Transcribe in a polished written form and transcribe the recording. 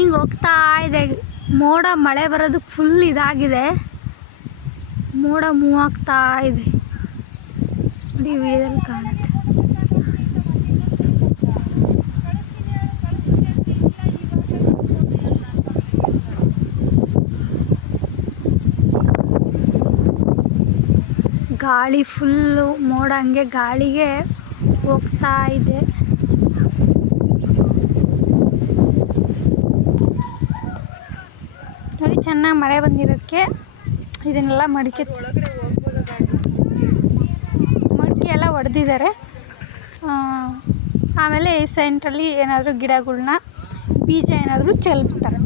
ಹಿಂಗೆ ಹೋಗ್ತಾ ಇದೆ. ಮೋಡ ಮಳೆ ಬರೋದಕ್ಕೆ ಫುಲ್ ಇದಾಗಿದೆ. ಮೋಡ ಮೂವ್ ಆಗ್ತಾ ಇದೆ ನೋಡಿ, ವಿಡಿಯೋದಲ್ಲಿ ಕಾಣುತ್ತೆ. ಗಾಳಿ ಫುಲ್ಲು ಮೋಡ ಹಂಗೆ ಗಾಳಿಗೆ ಹೋಗ್ತಾ ಇದೆ. ನೋಡಿ ಚೆನ್ನಾಗಿ ಮಳೆ ಬಂದಿರೋದಕ್ಕೆ ಇದನ್ನೆಲ್ಲ ಮಡಿಕೆ ಎಲ್ಲ ಹೊಡೆದಿದ್ದಾರೆ. ಆಮೇಲೆ ಈ ಸೆಂಟ್ರಲ್ಲಿ ಏನಾದರೂ ಗಿಡಗಳ್ನ ಬೀಜ ಏನಾದರೂ ಚೆಲ್ಬಿಡ್ತಾರೆ.